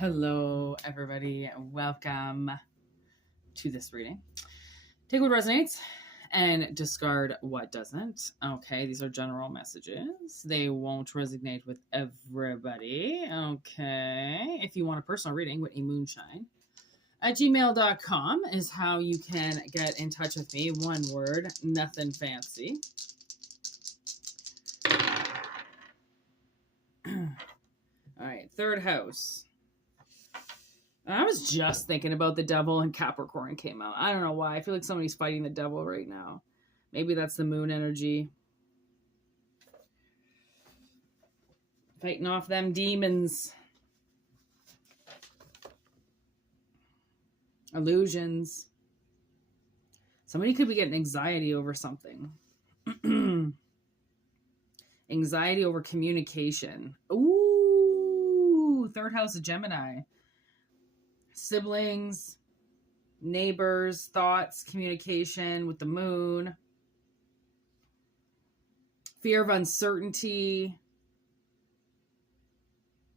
Hello, everybody. Welcome to this reading. Take what resonates and discard what doesn't. Okay, these are general messages. They won't resonate with everybody. Okay, if you want a personal reading, Whitney Moonshine at gmail.com is how you can get in touch with me. One word, nothing fancy. All right, third house. I was just thinking about the devil and Capricorn came out. I don't know why. I feel like somebody's fighting the devil right now. Maybe that's the moon energy. Fighting off them demons. Illusions. Somebody could be getting anxiety over something. Anxiety over communication. Ooh, third house of Gemini. Siblings, neighbors, thoughts, communication with the moon, fear of uncertainty.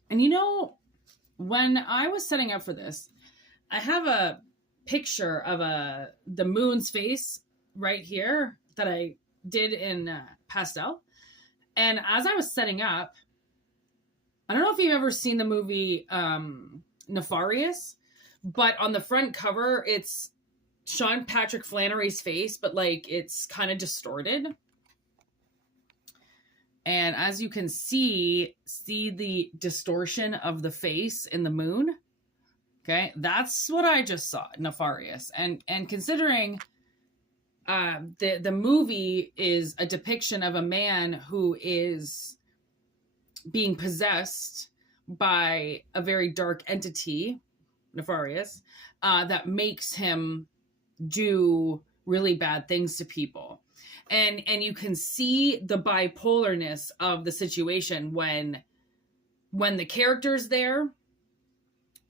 And you know, when I was setting up for this, I have a picture of the moon's face right here that I did in pastel. And as I was setting up, I don't know if you've ever seen the movie Nefarious, but on the front cover, it's Sean Patrick Flannery's face, but like it's kind of distorted. And as you can see the distortion of the face in the moon. Okay, that's what I just saw, Nefarious. And considering the movie is a depiction of a man who is being possessed by a very dark entity, Nefarious, that makes him do really bad things to people. And you can see the bipolarness of the situation when the character's there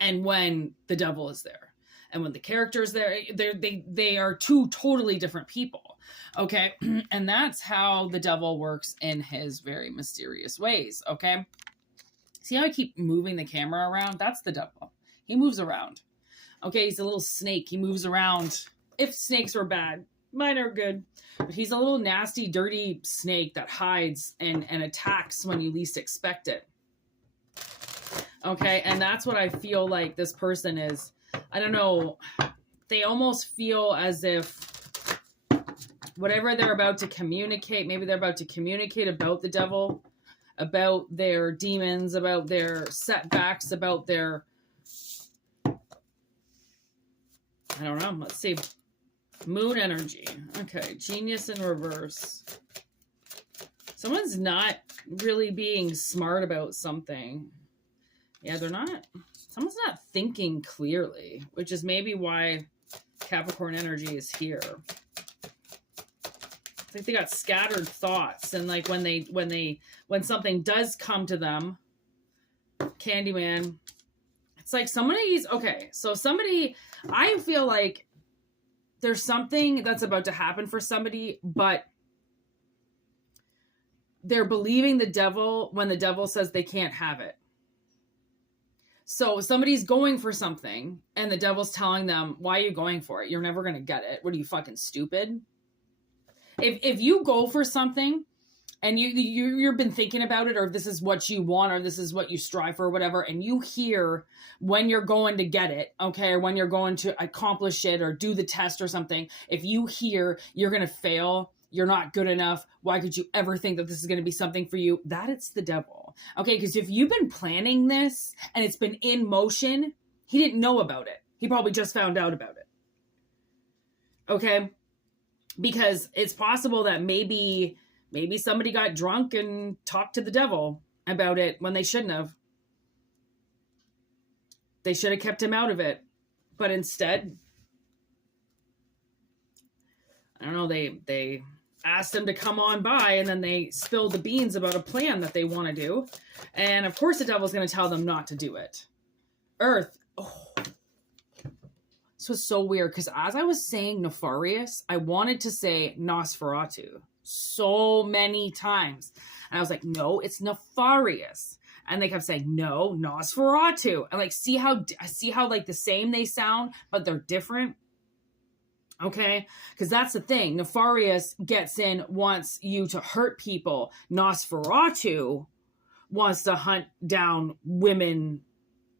and when the devil is there. And when the character's there, they are two totally different people. Okay? And that's how the devil works in his very mysterious ways. Okay? See how I keep moving the camera around? That's the devil. He moves around. Okay, he's a little snake. He moves around. If snakes were bad, mine are good. But he's a little nasty, dirty snake that hides and attacks when you least expect it. Okay, and that's what I feel like this person is. I don't know. They almost feel as if whatever they're about to communicate, maybe they're about to communicate about the devil, about their demons, about their setbacks, about their, I don't know, let's see, moon energy. Okay, genius in reverse. Someone's not really being smart about something. Yeah, they're not. Someone's not thinking clearly, which is maybe why Capricorn energy is here. It's like they got scattered thoughts, and like when something does come to them, Candyman, it's like somebody's okay. So I feel like there's something that's about to happen for somebody, but they're believing the devil when the devil says they can't have it. So somebody's going for something and the devil's telling them, why are you going for it? You're never going to get it. What are you, fucking stupid? If you go for something and you've been thinking about it, or this is what you want, or this is what you strive for, or whatever, and you hear when you're going to get it, okay, or when you're going to accomplish it or do the test or something, if you hear you're going to fail, you're not good enough, why could you ever think that this is going to be something for you? That it's the devil. Okay, because if you've been planning this and it's been in motion, he didn't know about it. He probably just found out about it. Okay? Because it's possible that maybe somebody got drunk and talked to the devil about it when they shouldn't have. They should have kept him out of it. But instead, I don't know, they asked him to come on by, and then they spilled the beans about a plan that they want to do. And of course the devil's going to tell them not to do it. Earth. Oh. This was so weird, because as I was saying Nefarious, I wanted to say Nosferatu. so many times. And I was like, no, it's Nefarious. And they kept saying, no, Nosferatu. And like, see how like the same they sound, but they're different. Okay, because that's the thing. Nefarious gets in, wants you to hurt people. Nosferatu wants to hunt down women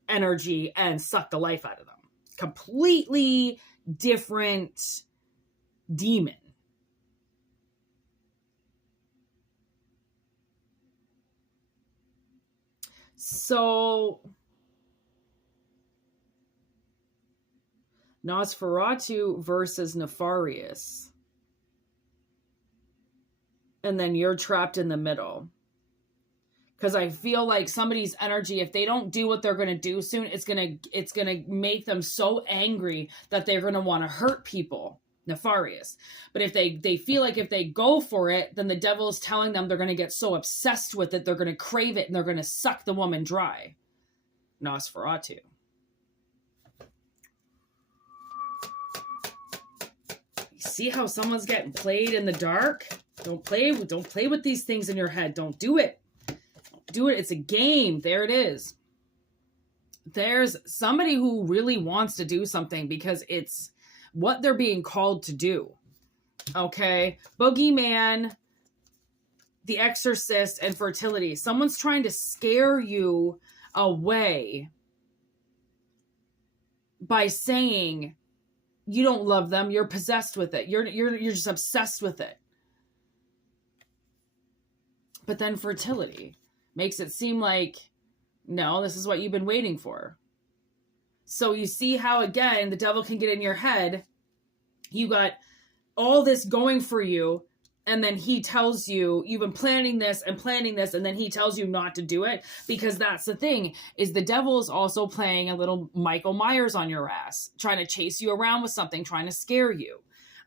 energy and suck the life out of them. Completely different demon. So Nosferatu versus Nefarious. And then you're trapped in the middle. Because I feel like somebody's energy, if they don't do what they're going to do soon, it's going to make them so angry that they're going to want to hurt people. Nefarious. But if they feel like if they go for it, then the devil is telling them they're going to get so obsessed with it, they're going to crave it, and they're going to suck the woman dry. Nosferatu. See how someone's getting played in the dark? Don't play with these things in your head. Don't do it. Don't do it. It's a game. There it is. There's somebody who really wants to do something because it's what they're being called to do. Okay? Boogeyman, The Exorcist, and fertility. Someone's trying to scare you away by saying you don't love them, you're possessed with it. You're just obsessed with it. But then fertility makes it seem like, no, this is what you've been waiting for. So you see how, again, the devil can get in your head. You got all this going for you, and then he tells you, you've been planning this, and then he tells you not to do it. Because that's the thing, is the devil is also playing a little Michael Myers on your ass, trying to chase you around with something, trying to scare you.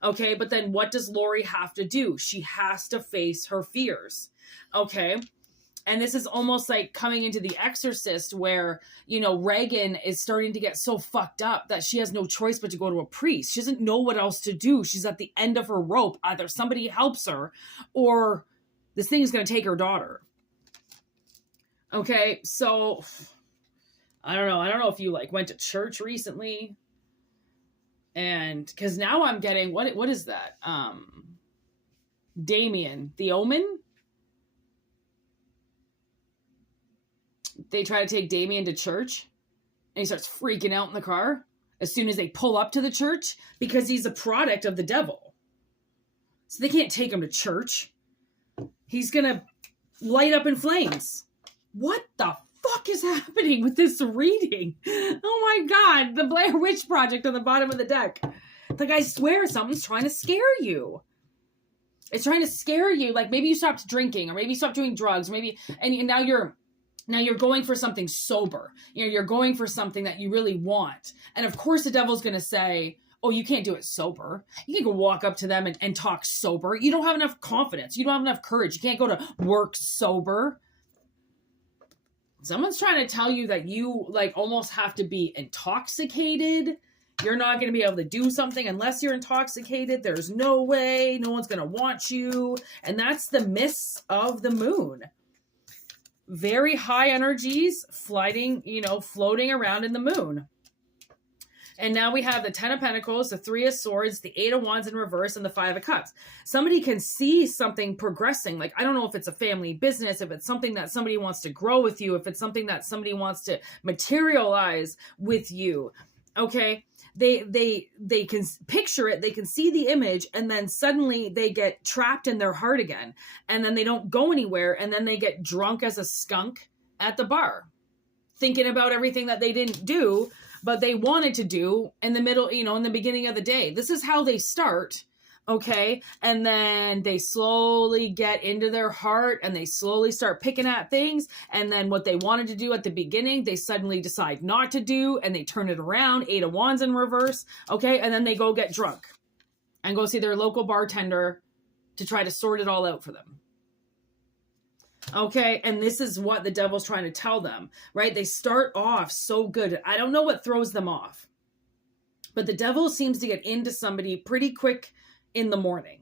Okay, but then what does Lori have to do? She has to face her fears. Okay? And this is almost like coming into The Exorcist where, Reagan is starting to get so fucked up that she has no choice but to go to a priest. She doesn't know what else to do. She's at the end of her rope. Either somebody helps her or this thing is going to take her daughter. Okay, so I don't know. I don't know if you went to church recently. And because now I'm getting, what is that? Damien, the Omen? They try to take Damien to church and he starts freaking out in the car as soon as they pull up to the church because he's a product of the devil. So they can't take him to church. He's going to light up in flames. What the fuck is happening with this reading? Oh my God. The Blair Witch Project on the bottom of the deck. Like, I swear something's trying to scare you. It's trying to scare you. Like maybe you stopped drinking or maybe you stopped doing drugs. Or maybe, and now you're going for something sober. You're going for something that you really want. And of course the devil's going to say, oh, you can't do it sober. You can't go walk up to them and talk sober. You don't have enough confidence. You don't have enough courage. You can't go to work sober. Someone's trying to tell you that you almost have to be intoxicated. You're not going to be able to do something unless you're intoxicated. There's no way. No one's going to want you. And that's the mists of the moon. Very high energies floating around in the moon. And now we have the 10 of Pentacles, the 3 of Swords, the 8 of Wands in reverse, and the 5 of Cups. Somebody can see something progressing. I don't know if it's a family business, if it's something that somebody wants to grow with you, if it's something that somebody wants to materialize with you. Okay? They can picture it, they can see the image, and then suddenly they get trapped in their heart again. And then they don't go anywhere, and then they get drunk as a skunk at the bar, thinking about everything that they didn't do, but they wanted to do in the middle, in the beginning of the day. This is how they start. Okay. And then they slowly get into their heart and they slowly start picking at things. And then what they wanted to do at the beginning, they suddenly decide not to do and they turn it around. 8 of Wands in reverse. Okay. And then they go get drunk and go see their local bartender to try to sort it all out for them. Okay. And this is what the devil's trying to tell them, right? They start off so good. I don't know what throws them off, but the devil seems to get into somebody pretty quick in the morning.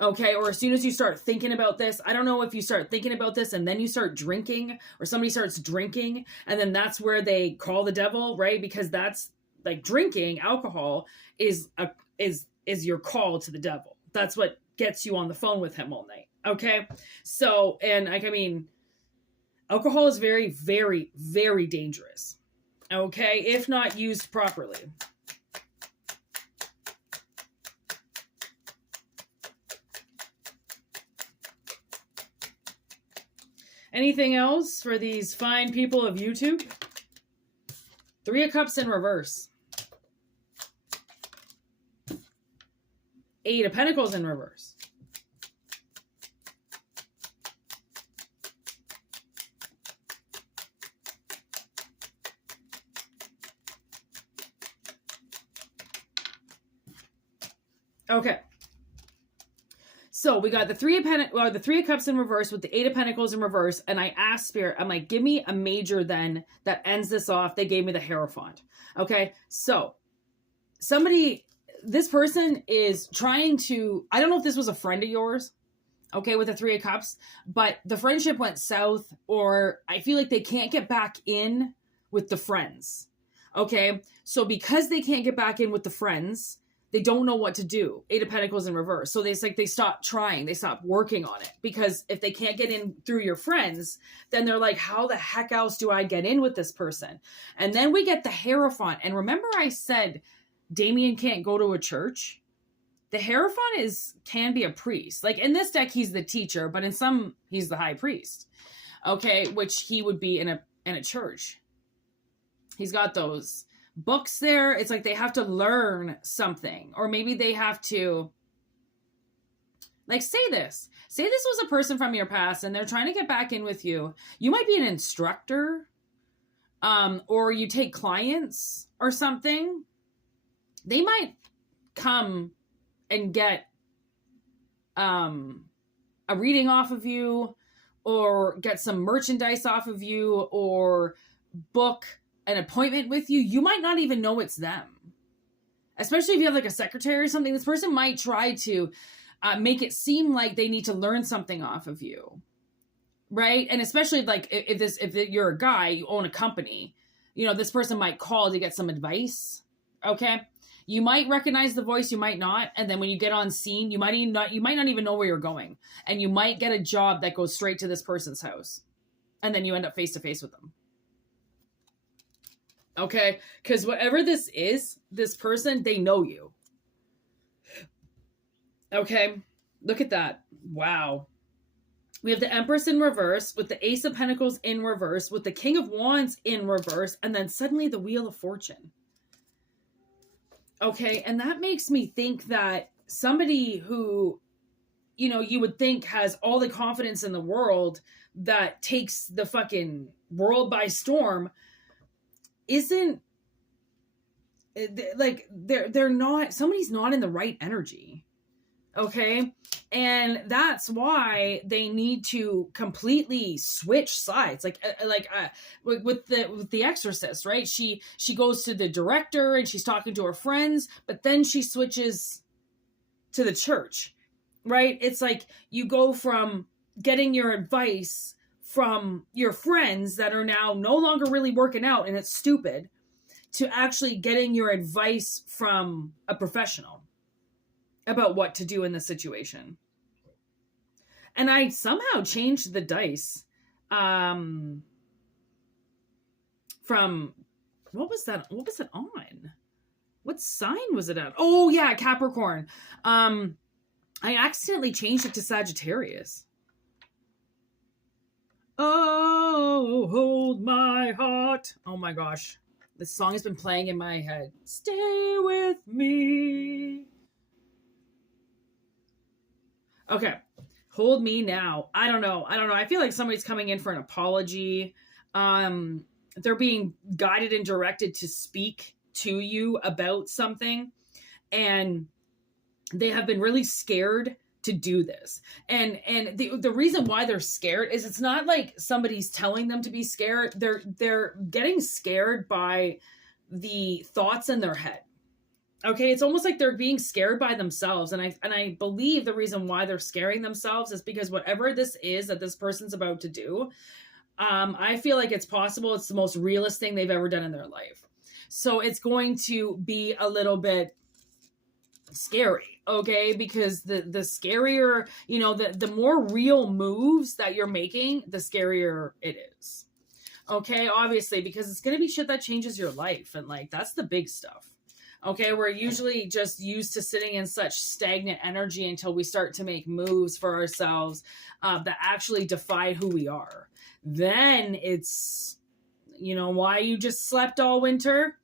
Okay, or as soon as you start thinking about this, I don't know if you start thinking about this and then you start drinking, or somebody starts drinking and then that's where they call the devil, right? Because that's like drinking alcohol is your call to the devil. That's what gets you on the phone with him all night. Okay, so, and like, I mean, alcohol is very, very, very dangerous. Okay, if not used properly. Anything else for these fine people of YouTube? Three of Cups in reverse. Eight of Pentacles in reverse. Okay. So we got the Three of Cups in reverse with the Eight of Pentacles in reverse. And I asked Spirit, I'm like, give me a major then that ends this off. They gave me the Hierophant. Okay. So this person is trying to, I don't know if this was a friend of yours, okay, with the Three of Cups, but the friendship went south, or I feel like they can't get back in with the friends. Okay. So because they can't get back in with the friends, they don't know what to do. Eight of Pentacles in reverse. So they stop trying. They stop working on it. Because if they can't get in through your friends, then they're like, how the heck else do I get in with this person? And then we get the Hierophant. And remember I said Damien can't go to a church? The Hierophant can be a priest. Like in this deck, he's the teacher, but in some, he's the high priest. Okay, which he would be in a church. He's got those books there. It's like they have to learn something, or maybe they have to, like, say this was a person from your past and they're trying to get back in with you. You might be an instructor, or you take clients or something. They might come and get a reading off of you, or get some merchandise off of you, or book an appointment with you. You might not even know it's them. Especially if you have like a secretary or something, this person might try to make it seem like they need to learn something off of you. Right? And especially like if you're a guy, you own a company, you know, this person might call to get some advice. Okay. You might recognize the voice, you might not. And then when you get on scene, you might not even know where you're going. And you might get a job that goes straight to this person's house. And then you end up face to face with them. Okay, because whatever this is, this person, they know you. Okay, look at that. Wow. We have the Empress in reverse, with the Ace of Pentacles in reverse, with the King of Wands in reverse, and then suddenly the Wheel of Fortune. Okay, and that makes me think that somebody who, you know, you would think has all the confidence in the world, that takes the fucking world by storm, isn't, like, they're not, somebody's not in the right energy. Okay, and that's why they need to completely switch sides. Like with the Exorcist, right? She goes to the director and she's talking to her friends, but then she switches to the church, right? It's like you go from getting your advice from your friends that are now no longer really working out and it's stupid, to actually getting your advice from a professional about what to do in the situation. And I somehow changed the dice from, what was that? What was it on? What sign was it at? Oh yeah, Capricorn. I accidentally changed it to Sagittarius. Oh, hold my heart. Oh my gosh. This song has been playing in my head. Stay with me. Okay. Hold me now. I don't know. I feel like somebody's coming in for an apology. They're being guided and directed to speak to you about something. And they have been really scared to do this. And the reason why they're scared is it's not like somebody's telling them to be scared. They're getting scared by the thoughts in their head. Okay, it's almost like they're being scared by themselves. And I believe the reason why they're scaring themselves is because whatever this is that this person's about to do, I feel like it's possible it's the most realist thing they've ever done in their life. So it's going to be a little bit scary, okay? Because the scarier, you know, the more real moves that you're making, the scarier it is. Okay, obviously, because it's going to be shit that changes your life. And like, that's the big stuff. Okay, we're usually just used to sitting in such stagnant energy until we start to make moves for ourselves that actually defy who we are. Then it's, you know, why you just slept all winter?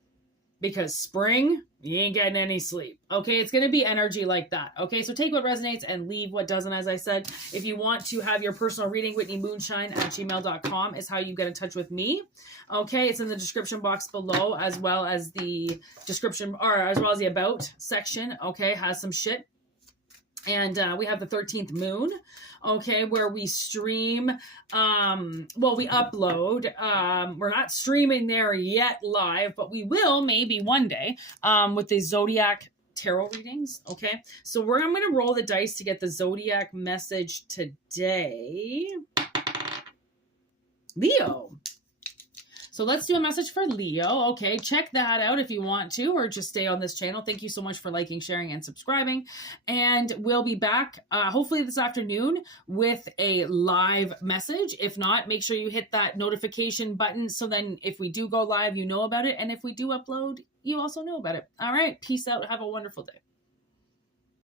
Because spring, you ain't getting any sleep. Okay, it's going to be energy like that. Okay, so take what resonates and leave what doesn't, as I said. If you want to have your personal reading, whitneymoonshine@gmail.com is how you get in touch with me. Okay, it's in the description box below, as well as the description, or as well as the about section. Okay, has some shit. And we have the 13th moon, okay, where we stream, we upload. We're not streaming there yet live, but we will maybe one day with the Zodiac tarot readings, okay? So I'm going to roll the dice to get the Zodiac message today. Leo. So let's do a message for Leo. Okay, check that out if you want to, or just stay on this channel. Thank you so much for liking, sharing, and subscribing. And we'll be back hopefully this afternoon with a live message. If not, make sure you hit that notification button so then if we do go live, you know about it. And if we do upload, you also know about it. All right, peace out. Have a wonderful day.